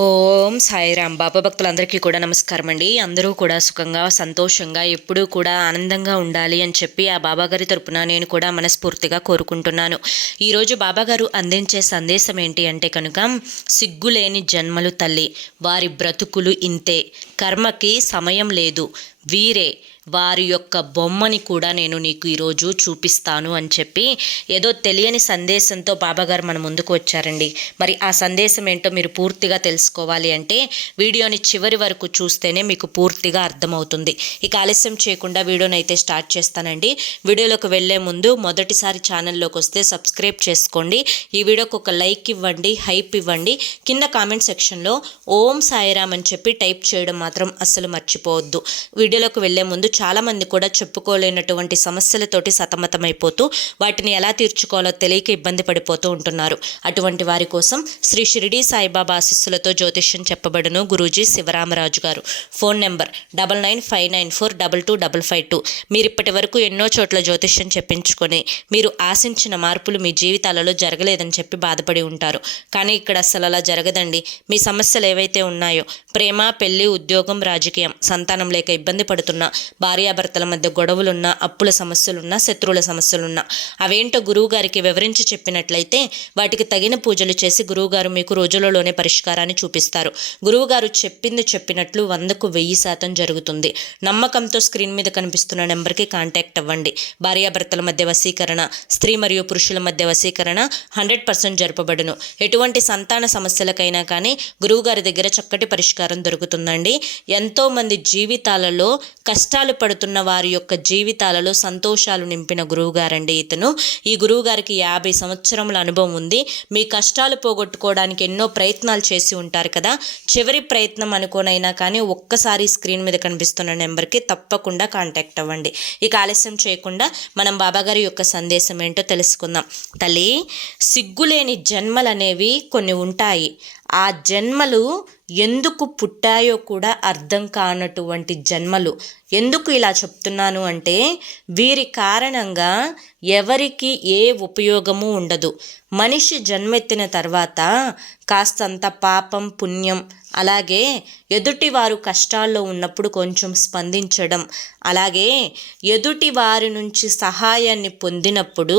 ఓం సాయిరామ్. బాబా భక్తులందరికీ కూడా నమస్కారం అండి. అందరూ కూడా సుఖంగా సంతోషంగా ఎప్పుడూ కూడా ఆనందంగా ఉండాలి అని చెప్పి ఆ బాబాగారి తరపున నేను కూడా మనస్ఫూర్తిగా కోరుకుంటున్నాను. ఈరోజు బాబాగారు అందించే సందేశం ఏంటి అంటే కనుక, సిగ్గులేని జన్మలు తల్లి, వారి బ్రతుకులు ఇంతే, కర్మకి సమయం లేదు, వీరే వారి యొక్క బొమ్మని కూడా నేను నీకు ఈరోజు చూపిస్తాను అని చెప్పి ఏదో తెలియని సందేశంతో బాబాగారు మన ముందుకు వచ్చారండి. మరి ఆ సందేశం ఏంటో మీరు పూర్తిగా తెలుసుకోవాలి అంటే వీడియోని చివరి వరకు చూస్తేనే మీకు పూర్తిగా అర్థమవుతుంది. ఇక ఆలస్యం చేయకుండా వీడియోని అయితే స్టార్ట్ చేస్తానండి. వీడియోలోకి వెళ్లే ముందు మొదటిసారి ఛానల్లోకి వస్తే సబ్స్క్రైబ్ చేసుకోండి. ఈ వీడియోకి ఒక లైక్ ఇవ్వండి, హైప్ ఇవ్వండి. కింద కామెంట్ సెక్షన్లో ఓం సాయిరామ్ అని చెప్పి టైప్ చేయడం మాత్రం అస్సలు మర్చిపోవద్దు. వీడియోలోకి వెళ్లే ముందు చాలామంది కూడా చెప్పుకోలేనటువంటి సమస్యలతోటి సతమతమైపోతూ వాటిని ఎలా తీర్చుకోవాలో తెలియక ఇబ్బంది పడిపోతూ ఉంటున్నారు. అటువంటి వారి కోసం శ్రీ షిరిడి సాయిబాబా ఆశీస్సులతో జ్యోతిష్యం చెప్పబడును గురూజీ శివరామరాజు గారు. Phone number 995994225552. మీరు ఇప్పటి వరకు ఎన్నో చోట్ల జ్యోతిష్యం చెప్పించుకొని మీరు ఆశించిన మార్పులు మీ జీవితాలలో జరగలేదని చెప్పి బాధపడి ఉంటారు. కానీ ఇక్కడ అసలు అలా జరగదండి. మీ సమస్యలు ఏవైతే ఉన్నాయో, ప్రేమ, పెళ్లి, ఉద్యోగం, రాజకీయం, సంతానం లేక ఇబ్బంది పడుతున్నా, భార్యాభర్తల మధ్య గొడవలున్నా, అప్పుల సమస్యలున్నా, శత్రువుల సమస్యలున్నా, అవేంటో గురువుగారికి వివరించి చెప్పినట్లయితే వాటికి తగిన పూజలు చేసి గురువుగారు మీకు రోజులలోనే పరిష్కారాన్ని చూపిస్తారు. గురువుగారు చెప్పింది చెప్పినట్లు 100కు 1000% జరుగుతుంది. నమ్మకంతో స్క్రీన్ మీద కనిపిస్తున్న నెంబర్కి కాంటాక్ట్ అవ్వండి. భార్యాభర్తల మధ్య వశీకరణ, స్త్రీ మరియు పురుషుల మధ్య వశీకరణ 100% జరపబడును. ఎటువంటి సంతాన సమస్యలకైనా కానీ గురువుగారి దగ్గర చక్కటి పరిష్కారం దొరుకుతుందండి. ఎంతోమంది జీవితాలలో కష్టాలు పడుతున్న వారి యొక్క జీవితాలలో సంతోషాలు నింపిన గురువుగారండి ఇతను. ఈ గురువుగారికి 50 సంవత్సరముల అనుభవం ఉంది. మీ కష్టాలు పోగొట్టుకోవడానికి ఎన్నో ప్రయత్నాలు చేసి ఉంటారు కదా. చివరి ప్రయత్నం అనుకోనైనా కానీ ఒక్కసారి స్క్రీన్ మీద కనిపిస్తున్న నెంబర్కి తప్పకుండా కాంటాక్ట్ అవ్వండి. ఇక ఆలస్యం చేయకుండా మనం బాబాగారి యొక్క సందేశం ఏంటో తెలుసుకుందాం. తల్లి, సిగ్గులేని జన్మలు అనేవి కొన్ని ఉంటాయి. ఆ జన్మలు ఎందుకు పుట్టాయో కూడా అర్థం కానటువంటి జన్మలు. ఎందుకు ఇలా చెప్తున్నాను అంటే, వీరి కారణంగా ఎవరికి ఏ ఉపయోగము ఉండదు. మనిషి జన్మెత్తిన తర్వాత కాస్తంత పాపం, పుణ్యం, అలాగే ఎదుటివారు కష్టాల్లో ఉన్నప్పుడు కొంచెం స్పందించడం, అలాగే ఎదుటి వారి నుంచి సహాయాన్ని పొందినప్పుడు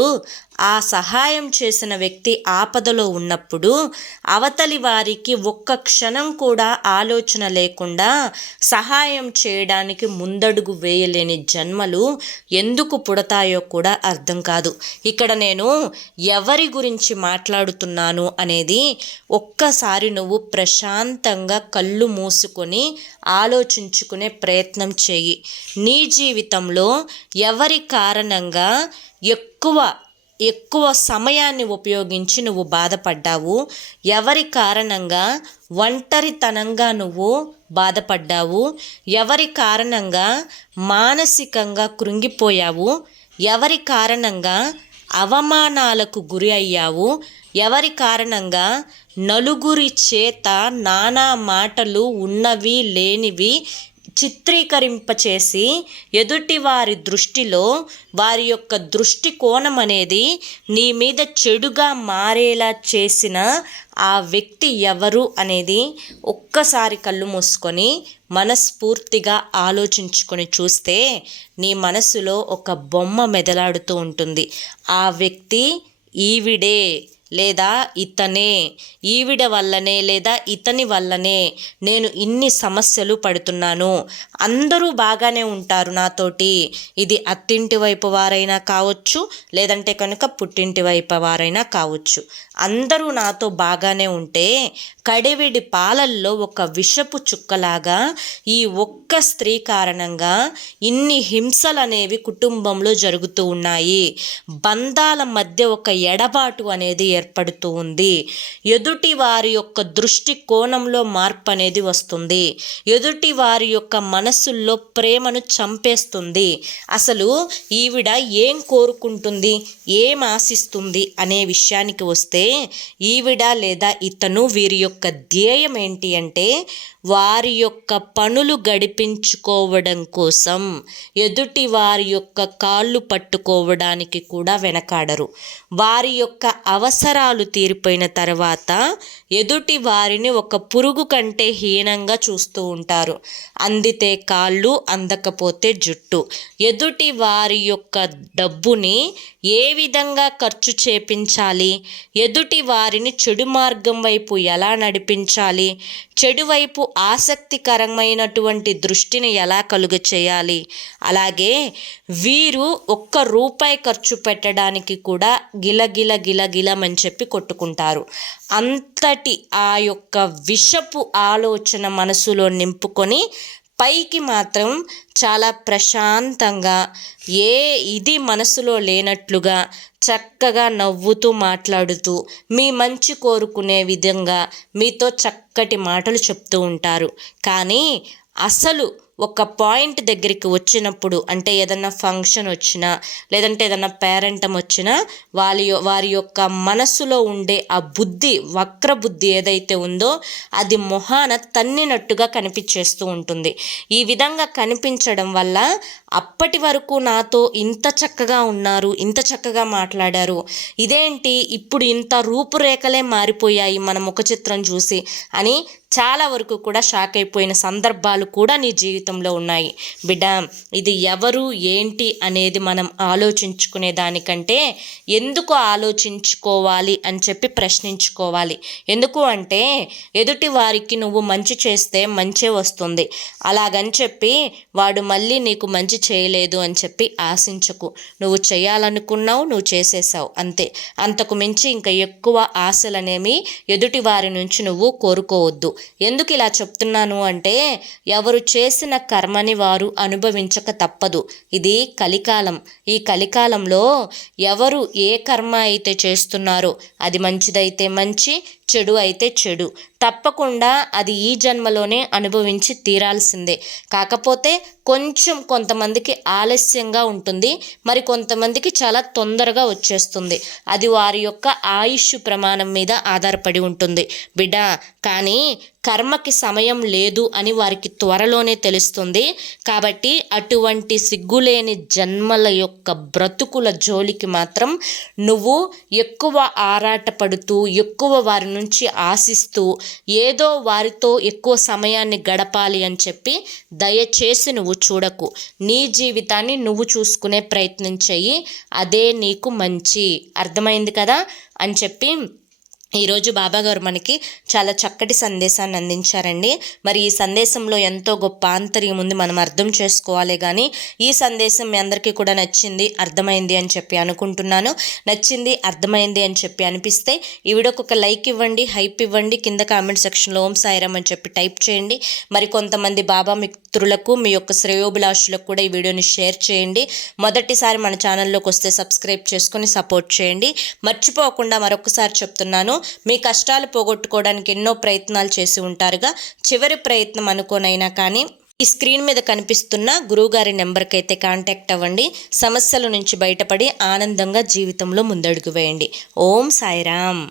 ఆ సహాయం చేసిన వ్యక్తి ఆపదలో ఉన్నప్పుడు అవతలి వారికి ఒక్క క్షణం కూడా ఆలోచన లేకుండా సహాయం చేయడానికి ముందడుగు వేయలేని జన్మలు ఎందుకు పుడతాయో కూడా అర్థం కాదు. ఇక్కడ నేను ఎవరి గురించి మాట్లాడుతున్నాను అనేది ఒక్కసారి నువ్వు ప్రశాంతంగా కళ్ళు మూసుకొని ఆలోచించుకునే ప్రయత్నం చేయి. నీ జీవితంలో ఎవరి కారణంగా ఎక్కువ సమయాన్ని ఉపయోగించి నువ్వు బాధపడ్డావు, ఎవరి కారణంగా ఒంటరితనంగా నువ్వు బాధపడ్డావు, ఎవరి కారణంగా మానసికంగా కృంగిపోయావు, ఎవరి కారణంగా అవమానాలకు గురి అయ్యావు, ఎవరి కారణంగా నలుగురి చేత నానా మాటలు ఉన్నవి లేనివి చిత్రీకరింపచేసి ఎదుటి వారి దృష్టిలో వారి యొక్క దృష్టి కోణం అనేది నీ మీద చెడుగా మారేలా చేసిన ఆ వ్యక్తి ఎవరు అనేది ఒక్కసారి కళ్ళు మూసుకొని మనస్ఫూర్తిగా ఆలోచించుకొని చూస్తే నీ మనసులో ఒక బొమ్మ మెదలాడుతూ ఉంటుంది. ఆ వ్యక్తి ఈవిడే లేదా ఇతనే, ఈవిడ వల్లనే లేదా ఇతని వల్లనే నేను ఇన్ని సమస్యలు పడుతున్నాను. అందరూ బాగానే ఉంటారు నాతోటి. ఇది అత్తింటి వైపు వారైనా కావచ్చు, లేదంటే కనుక పుట్టింటి వైపు వారైనా కావచ్చు. అందరూ నాతో బాగానే ఉంటే కడివిడి పాలల్లో ఒక విషపు చుక్కలాగా ఈ ఒక్క స్త్రీ కారణంగా ఇన్ని హింసలు అనేవి కుటుంబంలో జరుగుతూ ఉన్నాయి. బంధాల మధ్య ఒక ఎడబాటు అనేది ఏర్పడుతూ ఉంది. ఎదుటి వారి యొక్క దృష్టి కోణంలో మార్పు అనేది వస్తుంది. ఎదుటి వారి యొక్క మనస్సుల్లో ప్రేమను చంపేస్తుంది. అసలు ఈవిడ ఏం కోరుకుంటుంది, ఏం ఆశిస్తుంది అనే విషయానికి వస్తే ఈవిడ లేదా ఇతను వీరి యొక్క ధ్యేయం ఏంటి అంటే వారి యొక్క పనులు గడిపించుకోవడం కోసం ఎదుటి వారి యొక్క కాళ్ళు పట్టుకోవడానికి కూడా వెనకాడరు. వారి యొక్క అవసరం అవసరాలు తీరిపోయిన తర్వాత ఎదుటి వారిని ఒక పురుగు కంటే హీనంగా చూస్తూ ఉంటారు. అందితే కాళ్ళు, అందకపోతే జుట్టు. ఎదుటి వారి యొక్క డబ్బుని ఏ విధంగా ఖర్చు చేపించాలి, ఎదుటి వారిని చెడు మార్గం వైపు ఎలా నడిపించాలి, చెడు వైపు ఆసక్తికరమైనటువంటి దృష్టిని ఎలా కలుగ చేయాలి, అలాగే వీరు ఒక్క రూపాయి ఖర్చు పెట్టడానికి కూడా గిలగిలమని చెప్పి కొట్టుకుంటారు. అంతటి ఆ యొక్క విషపు ఆలోచన మనసులో నింపుకొని పైకి మాత్రం చాలా ప్రశాంతంగా ఇది మనసులో లేనట్లుగా చక్కగా నవ్వుతూ మాట్లాడుతూ మీ మంచి కోరుకునే విధంగా మీతో చక్కటి మాటలు చెప్తూ ఉంటారు. కానీ అసలు ఒక పాయింట్ దగ్గరికి వచ్చినప్పుడు, అంటే ఏదన్నా ఫంక్షన్ వచ్చినా లేదంటే ఏదన్నా పేరెంటం వచ్చినా వారి యొక్క మనసులో ఉండే ఆ వక్ర బుద్ధి ఏదైతే ఉందో అది మొహాన తన్నినట్టుగా కనిపించేస్తూ ఉంటుంది. ఈ విధంగా కనిపించడం వల్ల అప్పటి వరకు నాతో ఇంత చక్కగా ఉన్నారు, ఇంత చక్కగా మాట్లాడారు, ఇదేంటి ఇప్పుడు ఇంత రూపురేఖలే మారిపోయాయి మన ముఖ చిత్రం చూసి అని చాలా వరకు కూడా షాక్ అయిపోయిన సందర్భాలు కూడా నీ జీవితంలో ఉన్నాయి. బిడ్డ, ఇది ఎవరు ఏంటి అనేది మనం ఆలోచించుకునే దానికంటే ఎందుకు ఆలోచించుకోవాలి అని చెప్పి ప్రశ్నించుకోవాలి. ఎందుకు అంటే ఎదుటి వారికి నువ్వు మంచి చేస్తే మంచే వస్తుంది. అలాగని చెప్పి వాడు మళ్ళీ నీకు మంచి చేయలేదు అని చెప్పి ఆశించకు. నువ్వు చేయాలనుకున్నావు, నువ్వు చేసేసావు, అంతే. అంతకు మించి ఇంకా ఎక్కువ ఆశలనేవి ఎదుటి వారి నుంచి నువ్వు కోరుకోవద్దు. ఎందుకు ఇలా చెప్తున్నాను అంటే ఎవరు చేసిన కర్మని వారు అనుభవించక తప్పదు. ఇది కలికాలం. ఈ కలికాలంలో ఎవరు ఏ కర్మ అయితే చేస్తున్నారో అది మంచిదైతే మంచి, చెడు అయితే చెడు, తప్పకుండా అది ఈ జన్మలోనే అనుభవించి తీరాల్సిందే. కాకపోతే కొంచెం కొంతమందికి ఆలస్యంగా ఉంటుంది, మరి కొంతమందికి చాలా తొందరగా వచ్చేస్తుంది. అది వారి యొక్క ఆయుష్ ప్రమాణం మీద ఆధారపడి ఉంటుంది బిడ్డ. కానీ కర్మకి సమయం లేదు అని వారికి త్వరలోనే తెలుస్తుంది. కాబట్టి అటువంటి సిగ్గులేని జన్మల యొక్క బ్రతుకుల జోలికి మాత్రం నువ్వు ఎక్కువ ఆరాటపడుతూ ఎక్కువ వారి నుంచి ఆశిస్తూ ఏదో వారితో ఎక్కువ సమయాన్ని గడపాలి అని చెప్పి దయచేసి నువ్వు చూడకు. నీ జీవితాన్ని నువ్వు చూసుకునే ప్రయత్నం చెయ్యి, అదే నీకు మంచి. అర్థమైంది కదా అని చెప్పి ఈరోజు బాబాగారు మనకి చాలా చక్కటి సందేశాన్ని అందించారండి. మరి ఈ సందేశంలో ఎంతో గొప్ప ఆంతర్యం ఉంది, మనం అర్థం చేసుకోవాలి. కానీ ఈ సందేశం మీ అందరికీ కూడా నచ్చింది, అర్థమైంది అని చెప్పి అనుకుంటున్నాను. నచ్చింది, అర్థమైంది అని చెప్పి అనిపిస్తే ఈ వీడియోకి ఒక లైక్ ఇవ్వండి, హైప్ ఇవ్వండి, కింద కామెంట్ సెక్షన్లో ఓం సాయిరామ్ అని చెప్పి టైప్ చేయండి. మరి కొంతమంది బాబా మిత్రులకు, మీ యొక్క శ్రేయోభిలాషులకు కూడా ఈ వీడియోని షేర్ చేయండి. మొదటిసారి మన ఛానల్లోకి వస్తే సబ్స్క్రైబ్ చేసుకొని సపోర్ట్ చేయండి. మర్చిపోకుండా మరొకసారి చెప్తున్నాను, మీ కష్టాలు పోగొట్టుకోవడానికి ఎన్నో ప్రయత్నాలు చేసి ఉంటారుగా, చివరి ప్రయత్నం అనుకోనైనా కానీ ఈ స్క్రీన్ మీద కనిపిస్తున్న గురువుగారి నెంబర్కి అయితే కాంటాక్ట్ అవ్వండి. సమస్యల నుంచి బయటపడి ఆనందంగా జీవితంలో ముందడుగు వేయండి. ఓం సాయిరామ్.